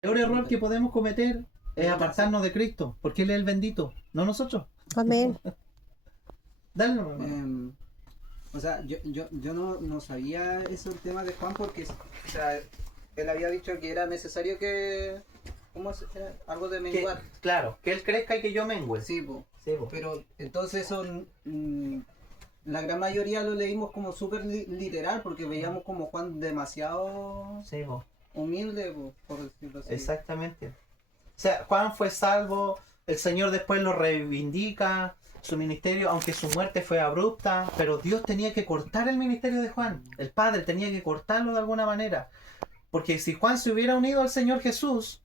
peor error que podemos cometer es apartarnos de Cristo, porque Él es el bendito, no nosotros. Amén. Dale, hermano. O sea, yo no sabía eso el tema de Juan porque, o sea, él había dicho que era necesario que, ¿cómo se llama? Algo de menguar. Claro, que Él crezca y que yo mengüe. Sí, po. Sí, po. Pero entonces eso, la gran mayoría lo leímos como súper literal porque veíamos como Juan demasiado Sí, po. humilde, po, por decirlo así. Exactamente. O sea, Juan fue salvo, el Señor después lo reivindica, su ministerio, aunque su muerte fue abrupta, pero Dios tenía que cortar el ministerio de Juan. El Padre tenía que cortarlo de alguna manera. Porque si Juan se hubiera unido al Señor Jesús,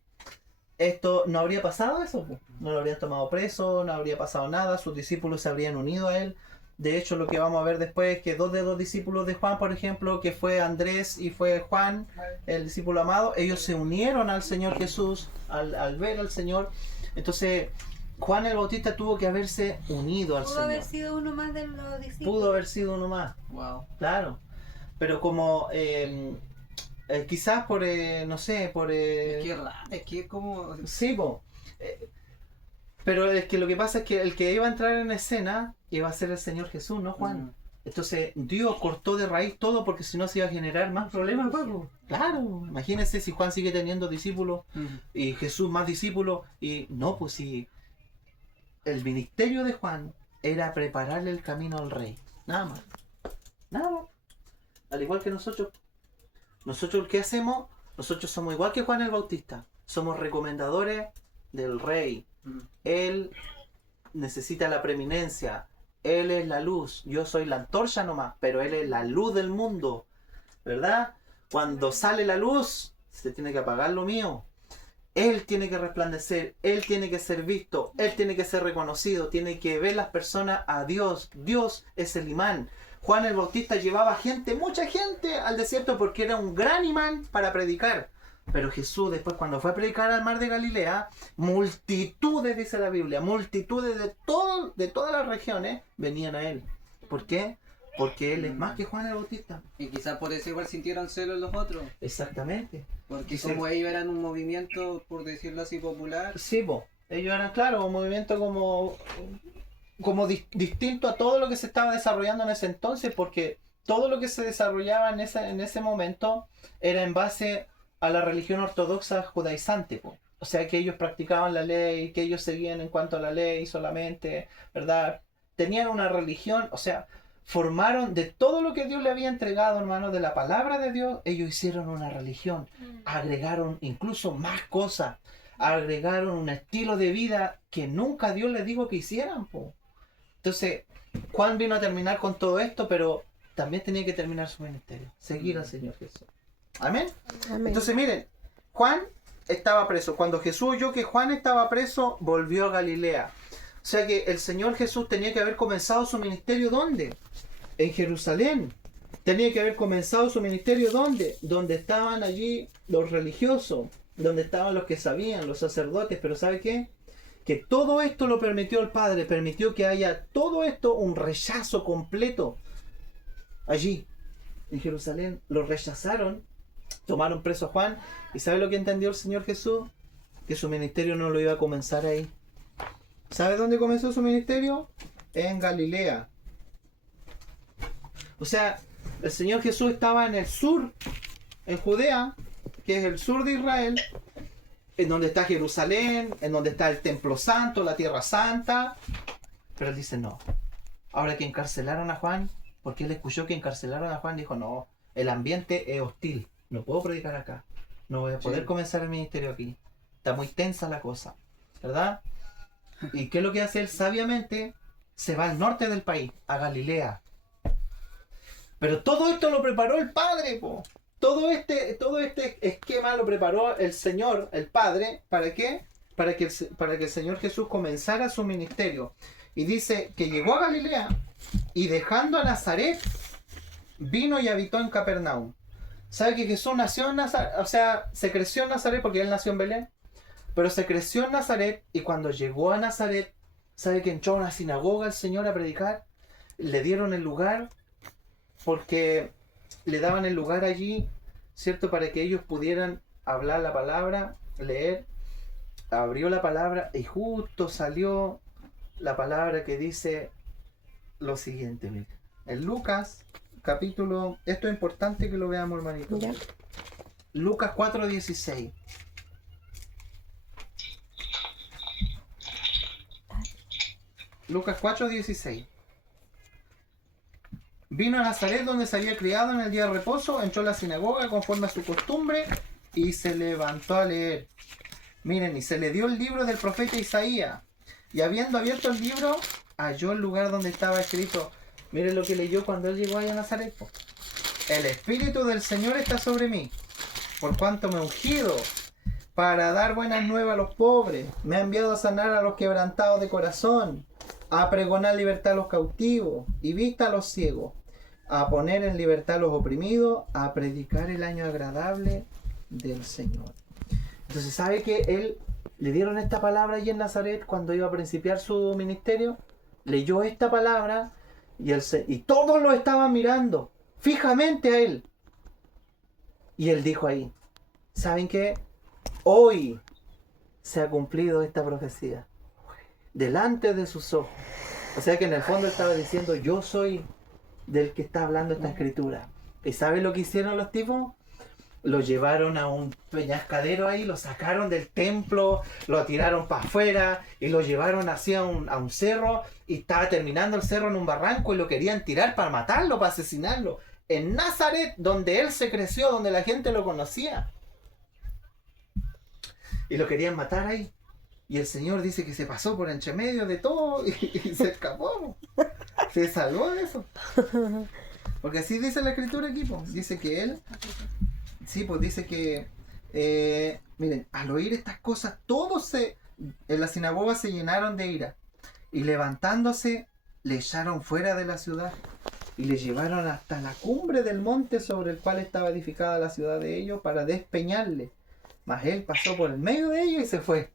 esto no habría pasado eso, po. No lo habrían tomado preso, no habría pasado nada, sus discípulos se habrían unido a él. De hecho, lo que vamos a ver después es que dos de los discípulos de Juan, por ejemplo, que fue Andrés y fue Juan, el discípulo amado, ellos se unieron al Señor Jesús al ver al Señor. Entonces, Juan el Bautista tuvo que haberse unido al Pudo Señor. haber sido uno más de los discípulos. Pudo haber sido uno más, Wow. claro. Pero como quizás por, no sé, por... Es que es como... Sí, po. Pero es que lo que pasa es que el que iba a entrar en escena iba a ser el Señor Jesús, no Juan. Entonces Dios cortó de raíz todo porque si no se iba a generar más problemas. Pues. Claro, imagínense si Juan sigue teniendo discípulos y Jesús más discípulos. Y no, pues si el ministerio de Juan era prepararle el camino al rey. Nada más. Nada más. Al igual que nosotros. Nosotros, ¿qué hacemos? Nosotros somos igual que Juan el Bautista. Somos recomendadores del rey. Él necesita la preeminencia. Él es la luz. Yo soy la antorcha nomás, pero Él es la luz del mundo. ¿Verdad? Cuando sale la luz, se tiene que apagar lo mío. Él tiene que resplandecer. Él tiene que ser visto. Él tiene que ser reconocido. Tiene que ver las personas a Dios. Dios es el imán. Juan el Bautista llevaba gente, mucha gente al desierto porque era un gran imán para predicar. Pero Jesús después cuando fue a predicar al mar de Galilea, multitudes, dice la Biblia, multitudes de todas las regiones venían a él. ¿Por qué? Porque él es más que Juan el Bautista. Y quizás por eso igual sintieron celos los otros. Exactamente. Porque Sí. como ellos eran un movimiento, por decirlo así, popular. Sí, po. Ellos eran, claro, un movimiento como distinto a todo lo que se estaba desarrollando en ese entonces, porque todo lo que se desarrollaba en ese momento era en base a la religión ortodoxa judaizante, po. O sea que ellos practicaban la ley, que ellos seguían en cuanto a la ley solamente, ¿verdad? Tenían una religión, o sea, formaron de todo lo que Dios le había entregado, hermano, de la palabra de Dios, ellos hicieron una religión, agregaron incluso más cosas, agregaron un estilo de vida que nunca Dios les dijo que hicieran, po. Entonces, Juan vino a terminar con todo esto, pero también tenía que terminar su ministerio, seguir al Señor Jesús. Amén. Amén. Entonces, miren, Juan estaba preso. Cuando Jesús oyó que Juan estaba preso, volvió a Galilea. O sea que el Señor Jesús tenía que haber comenzado su ministerio ¿dónde? En Jerusalén. Tenía que haber comenzado su ministerio ¿dónde? Donde estaban allí los religiosos, donde estaban los que sabían, los sacerdotes. Pero ¿sabe qué? Que todo esto lo permitió el Padre, permitió que haya todo esto, un rechazo completo. Allí, en Jerusalén, lo rechazaron, tomaron preso a Juan. ¿Y sabe lo que entendió el Señor Jesús? Que su ministerio no lo iba a comenzar ahí. ¿Sabe dónde comenzó su ministerio? En Galilea. O sea, el Señor Jesús estaba en el sur, en Judea, que es el sur de Israel, en donde está Jerusalén, en donde está el Templo Santo, la Tierra Santa. Pero él dice no. Ahora que encarcelaron a Juan, porque él escuchó que encarcelaron a Juan, dijo no, el ambiente es hostil, no puedo predicar acá, no voy a poder comenzar el ministerio aquí, está muy tensa la cosa, ¿verdad? ¿Y qué es lo que hace él? Sabiamente se va al norte del país, a Galilea. Pero todo esto lo preparó el Padre, po. Todo este esquema lo preparó el Señor, el Padre. ¿Para qué? Para que el Señor Jesús comenzara su ministerio. Y dice que llegó a Galilea y dejando a Nazaret, vino y habitó en Capernaum. ¿Sabe que Jesús nació en Nazaret? O sea, se creció en Nazaret porque él nació en Belén. Pero se creció en Nazaret y cuando llegó a Nazaret, ¿sabe que entró a una sinagoga el Señor a predicar? Le dieron el lugar porque le daban el lugar allí, ¿cierto? Para que ellos pudieran hablar la palabra leer, abrió la palabra y justo salió la palabra que dice lo siguiente, mire. En Lucas, capítulo, esto es importante que lo veamos, hermanito. ¿Ya? Lucas 4:16. Lucas 4:16. Vino a Nazaret donde se había criado en el día de reposo, entró a la sinagoga conforme a su costumbre y se levantó a leer. Miren, y se le dio el libro del profeta Isaías. Y habiendo abierto el libro, halló el lugar donde estaba escrito. Miren lo que leyó cuando él llegó allá a Nazaret. El Espíritu del Señor está sobre mí, por cuanto me ha ungido para dar buenas nuevas a los pobres. Me ha enviado a sanar a los quebrantados de corazón, a pregonar libertad a los cautivos y vista a los ciegos, a poner en libertad a los oprimidos, a predicar el año agradable del Señor. Entonces, ¿sabe que él le dieron esta palabra allí en Nazaret cuando iba a principiar su ministerio? Leyó esta palabra y todos lo estaban mirando fijamente a él. Y él dijo ahí, ¿saben qué? Hoy se ha cumplido esta profecía delante de sus ojos. O sea que en el fondo estaba diciendo, yo soy del que está hablando esta escritura. ¿Y saben lo que hicieron los tipos? Lo llevaron a un peñascadero ahí, lo sacaron del templo, lo tiraron para afuera y lo llevaron hacia a un cerro, y estaba terminando el cerro en un barranco y lo querían tirar para matarlo, para asesinarlo. En Nazaret, donde él se creció, donde la gente lo conocía. Y lo querían matar ahí. Y el Señor dice que se pasó por entre medio de todo y se escapó. Se salvó de eso. Porque así dice la escritura aquí, pues. Dice que él... Sí, pues dice que... miren, al oír estas cosas, todos en la sinagoga se llenaron de ira. Y levantándose, le echaron fuera de la ciudad. Y le llevaron hasta la cumbre del monte sobre el cual estaba edificada la ciudad de ellos para despeñarle. Mas él pasó por el medio de ellos y se fue.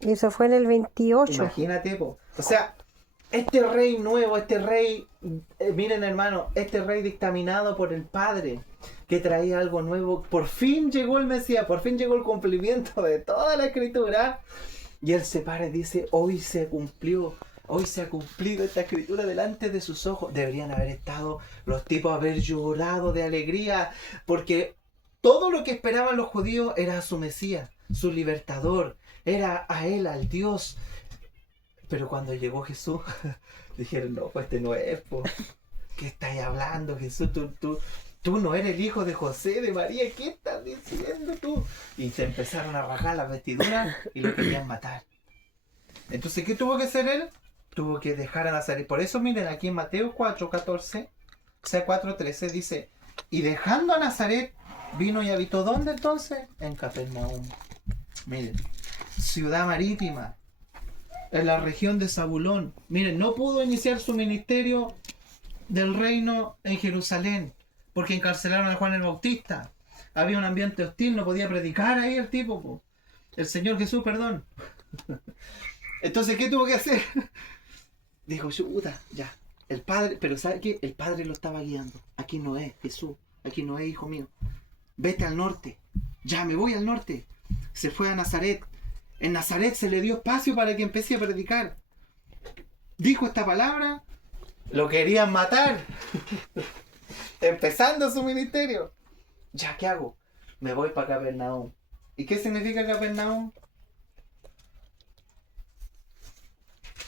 Y eso fue en el 28. Imagínate, po. O sea, este rey nuevo, este rey, miren hermano, este rey dictaminado por el Padre, que traía algo nuevo, por fin llegó el Mesías, por fin llegó el cumplimiento de toda la escritura. Y él se para y dice, hoy se cumplió. Hoy se ha cumplido esta escritura delante de sus ojos. Deberían haber estado los tipos, haber llorado de alegría, porque todo lo que esperaban los judíos era a su Mesías, su libertador, era a él, al Dios. Pero cuando llegó Jesús, dijeron, no, pues este no es, po. ¿Qué estáis hablando, Jesús? Tú no eres el hijo de José, de María, ¿qué estás diciendo tú? Y se empezaron a rasgar las vestiduras y lo querían matar. Entonces, ¿qué tuvo que hacer él? Tuvo que dejar a Nazaret. Por eso, miren, aquí en Mateo 4:14, o sea, 4:13, dice, y dejando a Nazaret, vino y habitó, ¿dónde entonces? En Capernaum. Miren, ciudad marítima, en la región de Zabulón. Miren, no pudo iniciar su ministerio del reino en Jerusalén, porque encarcelaron a Juan el Bautista. Había un ambiente hostil, no podía predicar ahí el tipo, po. El Señor Jesús, perdón. Entonces, ¿qué tuvo que hacer? Dijo, chuta, ya. El Padre, pero ¿sabe qué? El Padre lo estaba guiando. Aquí no es Jesús, aquí no es, hijo mío. Vete al norte. Ya, me voy al norte. Se fue a Nazaret. En Nazaret se le dio espacio para que empiece a predicar. Dijo esta palabra, lo querían matar. Empezando su ministerio. Ya, ¿qué hago? Me voy para Capernaum. ¿Y qué significa Capernaum?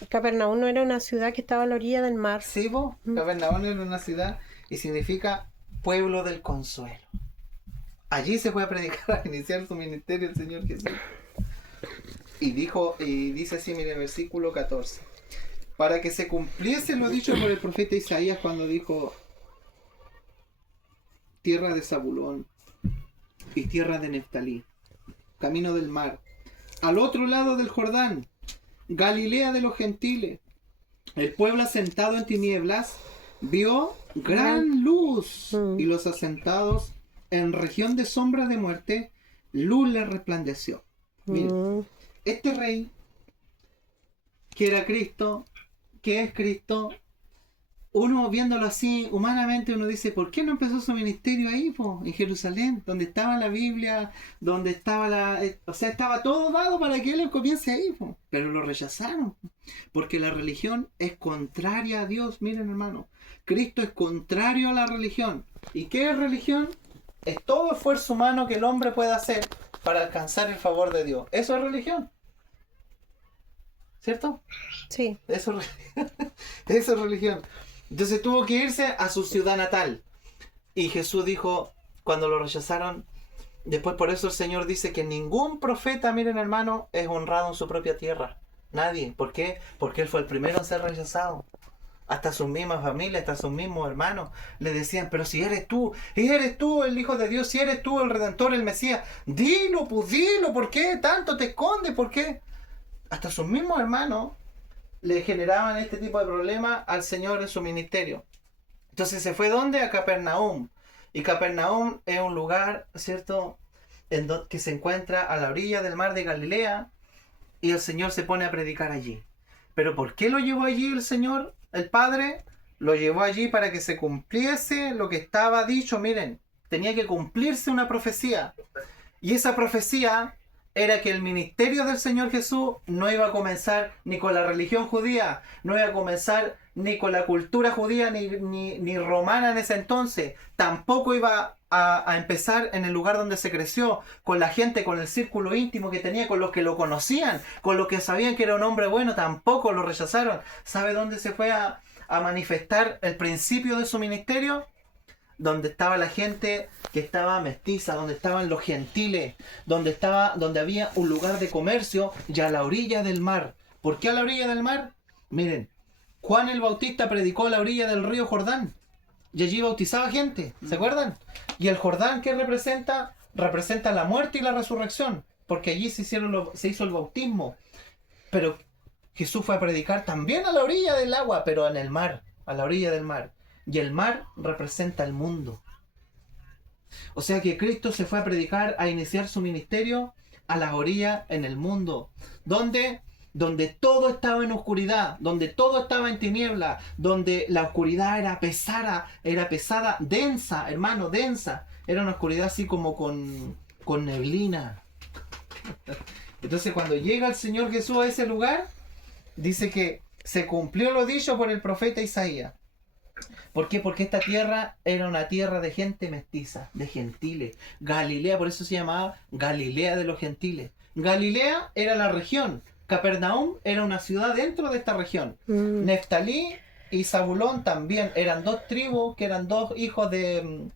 Capernaum no era una ciudad que estaba a la orilla del mar. Sí, vos. Capernaum era una ciudad y significa pueblo del consuelo. Allí se fue a predicar, a iniciar su ministerio el Señor Jesús. Y dice así, mire, versículo 14. Para que se cumpliese lo dicho por el profeta Isaías cuando dijo, tierra de Zabulón y tierra de Neftalí, camino del mar, al otro lado del Jordán, Galilea de los gentiles, el pueblo asentado en tinieblas vio gran luz, y los asentados en región de sombra de muerte, luz les resplandeció. Miren, este rey, que era Cristo, que es Cristo, uno viéndolo así humanamente, uno dice, ¿por qué no empezó su ministerio ahí, po, en Jerusalén, donde estaba la Biblia, donde estaba estaba todo dado para que él comience ahí, po? Pero lo rechazaron, porque la religión es contraria a Dios. Miren, hermano, Cristo es contrario a la religión. ¿Y qué es religión? Es todo esfuerzo humano que el hombre puede hacer para alcanzar el favor de Dios. Eso es religión, ¿cierto? Sí. Eso es religión. Entonces tuvo que irse a su ciudad natal. Y Jesús dijo, cuando lo rechazaron, después por eso el Señor dice que ningún profeta, miren hermano, es honrado en su propia tierra. Nadie. ¿Por qué? Porque él fue el primero en ser rechazado. Hasta sus mismas familias, hasta sus mismos hermanos le decían, pero si eres tú el Hijo de Dios, si eres tú el Redentor, el Mesías, dilo, pues dilo, ¿por qué tanto te escondes? ¿Por qué? Hasta sus mismos hermanos le generaban este tipo de problemas al Señor en su ministerio. Entonces se fue ¿dónde? A Capernaum. Y Capernaum es un lugar, ¿cierto?, que se encuentra a la orilla del mar de Galilea, y el Señor se pone a predicar allí. ¿Pero por qué lo llevó allí el Señor, el Padre? Lo llevó allí para que se cumpliese lo que estaba dicho. Miren, tenía que cumplirse una profecía. Y esa profecía era que el ministerio del Señor Jesús no iba a comenzar ni con la religión judía, no iba a comenzar ni con la cultura judía ni romana en ese entonces. Tampoco iba a empezar en el lugar donde se creció, con la gente, con el círculo íntimo que tenía, con los que lo conocían, con los que sabían que era un hombre bueno. Tampoco lo rechazaron. ¿Sabe dónde se fue a manifestar el principio de su ministerio? Donde estaba la gente que estaba mestiza, donde estaban los gentiles, donde había un lugar de comercio y a la orilla del mar. ¿Por qué a la orilla del mar? Miren, Juan el Bautista predicó a la orilla del río Jordán y allí bautizaba gente, ¿se acuerdan? Y el Jordán, ¿qué representa? Representa la muerte y la resurrección, porque allí se hizo el bautismo. Pero Jesús fue a predicar también a la orilla del agua, pero en el mar, a la orilla del mar. Y el mar representa el mundo. O sea que Cristo se fue a predicar, a iniciar su ministerio a las orillas en el mundo. Donde todo estaba en oscuridad, donde todo estaba en tiniebla, donde la oscuridad era pesada, densa, hermano, densa. Era una oscuridad así como con neblina. Entonces cuando llega el Señor Jesús a ese lugar, dice que se cumplió lo dicho por el profeta Isaías. ¿Por qué? Porque esta tierra era una tierra de gente mestiza, de gentiles. Galilea, por eso se llamaba Galilea de los gentiles. Galilea era la región. Capernaum era una ciudad dentro de esta región. Neftalí y Zabulón también eran dos tribus, que eran dos hijos de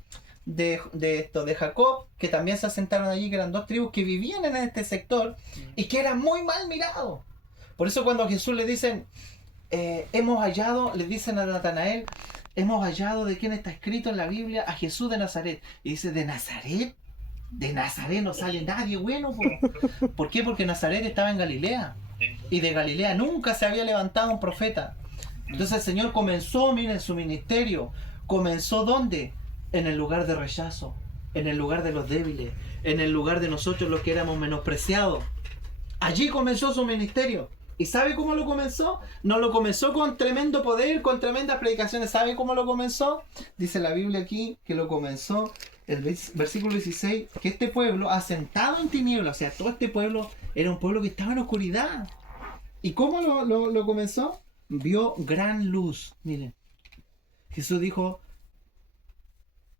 Jacob, que también se asentaron allí, que eran dos tribus que vivían en este sector y que eran muy mal mirados. Por eso cuando a Jesús le dicen, hemos hallado, le dicen a Natanael, hemos hallado de quién está escrito en la Biblia, a Jesús de Nazaret. Y dice, ¿de Nazaret? De Nazaret no sale nadie bueno. ¿Por qué? Porque Nazaret estaba en Galilea. Y de Galilea nunca se había levantado un profeta. Entonces el Señor comenzó, miren, su ministerio. ¿Comenzó dónde? En el lugar de rechazo, en el lugar de los débiles, en el lugar de nosotros los que éramos menospreciados. Allí comenzó su ministerio. ¿Y sabe cómo lo comenzó? No lo comenzó con tremendo poder, con tremendas predicaciones. ¿Sabe cómo lo comenzó? Dice la Biblia aquí que lo comenzó, el versículo 16, que este pueblo, asentado en tinieblas, o sea, todo este pueblo era un pueblo que estaba en oscuridad. ¿Y cómo lo comenzó? Vio gran luz. Miren, Jesús dijo,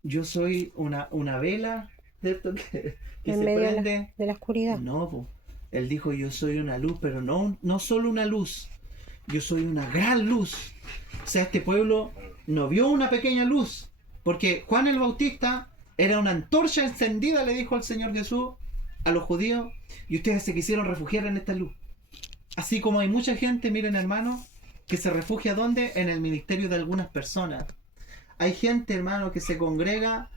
yo soy una vela, ¿cierto? que en se medio prende. de la oscuridad. No, pues. Él dijo, yo soy una luz, pero no solo una luz, yo soy una gran luz. O sea, este pueblo no vio una pequeña luz, porque Juan el Bautista era una antorcha encendida, le dijo al Señor Jesús a los judíos, y ustedes se quisieron refugiar en esta luz. Así como hay mucha gente, miren hermano, que se refugia ¿dónde? En el ministerio de algunas personas. Hay gente, hermano, que se congrega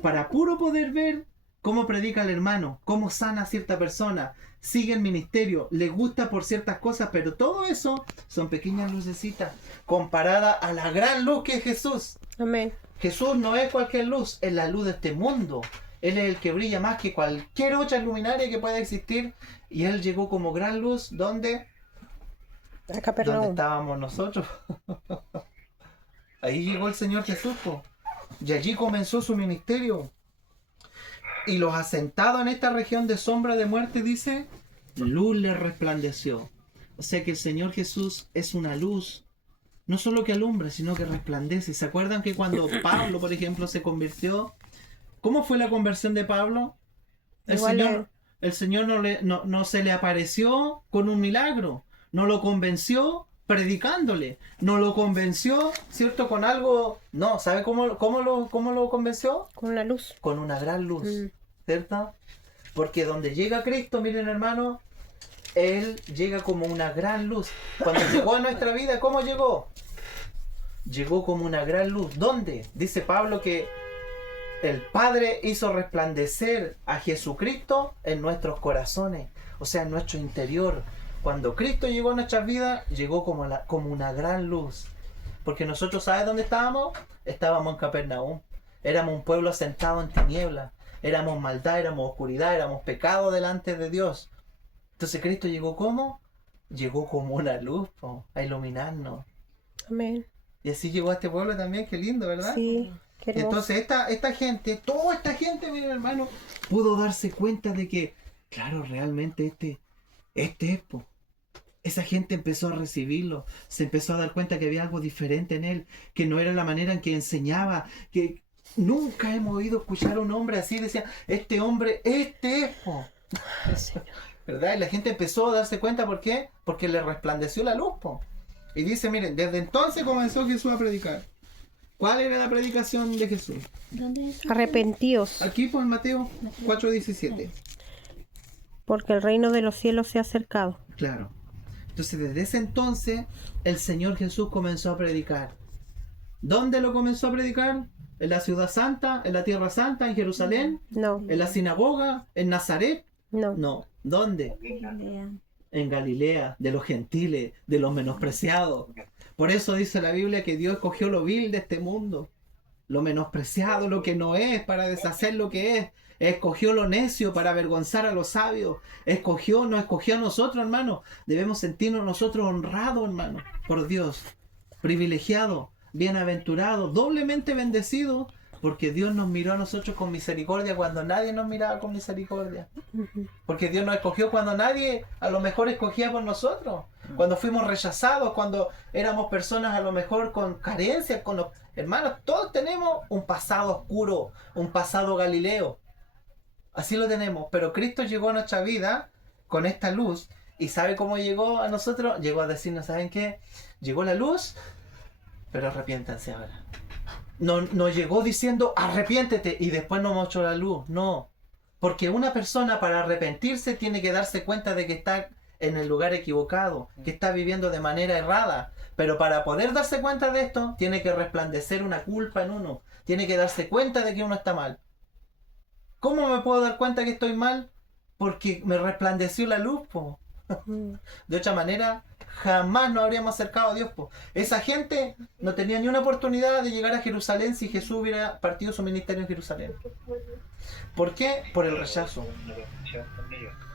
para puro poder ver cómo predica el hermano, cómo sana a cierta persona, sigue el ministerio, le gusta por ciertas cosas, pero todo eso son pequeñas lucecitas comparada a la gran luz que es Jesús. Amén. Jesús no es cualquier luz, es la luz de este mundo. Él es el que brilla más que cualquier otra luminaria que pueda existir, y Él llegó como gran luz, ¿dónde? A Capernaum. ¿Dónde estábamos nosotros? Ahí llegó el Señor Jesús, po. Y allí comenzó su ministerio. Y los asentados en esta región de sombra de muerte, dice, luz les resplandeció. O sea que el Señor Jesús es una luz, no solo que alumbra, sino que resplandece. ¿Se acuerdan que cuando Pablo, por ejemplo, se convirtió? ¿Cómo fue la conversión de Pablo? El Señor no se le apareció con un milagro, no lo convenció predicándole, no lo convenció, ¿cierto? Con algo, no, ¿sabe cómo lo convenció? Con la luz. Con una gran luz, ¿cierto? Porque donde llega Cristo, miren hermano, Él llega como una gran luz. Cuando llegó a nuestra vida, ¿cómo llegó? Llegó como una gran luz. ¿Dónde? Dice Pablo que el Padre hizo resplandecer a Jesucristo en nuestros corazones, o sea, en nuestro interior. Cuando Cristo llegó a nuestras vidas, llegó como una gran luz. Porque nosotros, ¿sabes dónde estábamos? Estábamos en Capernaum. Éramos un pueblo asentado en tinieblas. Éramos maldad, éramos oscuridad, éramos pecado delante de Dios. Entonces Cristo llegó ¿cómo? Llegó como una luz, a iluminarnos. Amén. Y así llegó a este pueblo también, qué lindo, ¿verdad? Sí, qué hermoso. Entonces esta gente, toda esta gente, miren hermano, pudo darse cuenta de que, claro, realmente este es, po. Esa gente empezó a recibirlo, se empezó a dar cuenta que había algo diferente en él, que no era la manera en que enseñaba, que nunca hemos oído escuchar a un hombre así, decía, este hombre, este es, po. ¿Verdad? Y la gente empezó a darse cuenta, ¿por qué? Porque le resplandeció la luz, po. Y dice, miren, desde entonces comenzó Jesús a predicar. ¿Cuál era la predicación de Jesús? ¿Dónde es? Arrepentíos, Aquí, pues, en Mateo 4:17. porque el reino de los cielos se ha acercado. Claro. Entonces, desde ese entonces, el Señor Jesús comenzó a predicar. ¿Dónde lo comenzó a predicar? ¿En la ciudad santa? ¿En la tierra santa? ¿En Jerusalén? No, ¿En la sinagoga? ¿En Nazaret? no. No. ¿Dónde? Galilea. En Galilea, de los gentiles, de los menospreciados. Por eso dice la Biblia que Dios escogió lo vil de este mundo, lo menospreciado, lo que no es, para deshacer lo que es. Escogió lo necio para avergonzar a los sabios. Nos escogió a nosotros, hermano. Debemos sentirnos nosotros honrados, hermano, por Dios. Privilegiados, bienaventurados, doblemente bendecidos, porque Dios nos miró a nosotros con misericordia cuando nadie nos miraba con misericordia. Porque Dios nos escogió cuando nadie a lo mejor escogía por nosotros. Cuando fuimos rechazados, cuando éramos personas a lo mejor con carencias, hermanos, todos tenemos un pasado oscuro, un pasado galileo. Así lo tenemos, pero Cristo llegó a nuestra vida con esta luz. ¿Y sabe cómo llegó a nosotros? Llegó a decirnos, ¿saben qué? Llegó la luz, pero arrepiéntanse ahora. No llegó diciendo, arrepiéntete, y después nos mostró la luz. No, porque una persona para arrepentirse tiene que darse cuenta de que está en el lugar equivocado, que está viviendo de manera errada. Pero para poder darse cuenta de esto, tiene que resplandecer una culpa en uno. Tiene que darse cuenta de que uno está mal. ¿Cómo me puedo dar cuenta que estoy mal? Porque me resplandeció la luz, po. De otra manera, jamás nos habríamos acercado a Dios, po. Esa gente no tenía ni una oportunidad de llegar a Jerusalén si Jesús hubiera partido su ministerio en Jerusalén. ¿Por qué? Por el rechazo.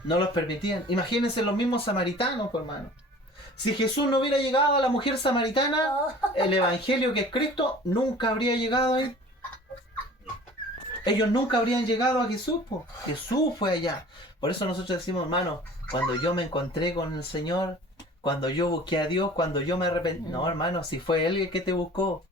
No los permitían. Imagínense los mismos samaritanos, po, hermano. Si Jesús no hubiera llegado a la mujer samaritana, el evangelio que es Cristo nunca habría llegado ahí. Ellos nunca habrían llegado a Jesús, po. Jesús fue allá. Por eso nosotros decimos, hermano, cuando yo me encontré con el Señor, cuando yo busqué a Dios, cuando yo me arrepentí. No, hermano, si fue Él el que te buscó.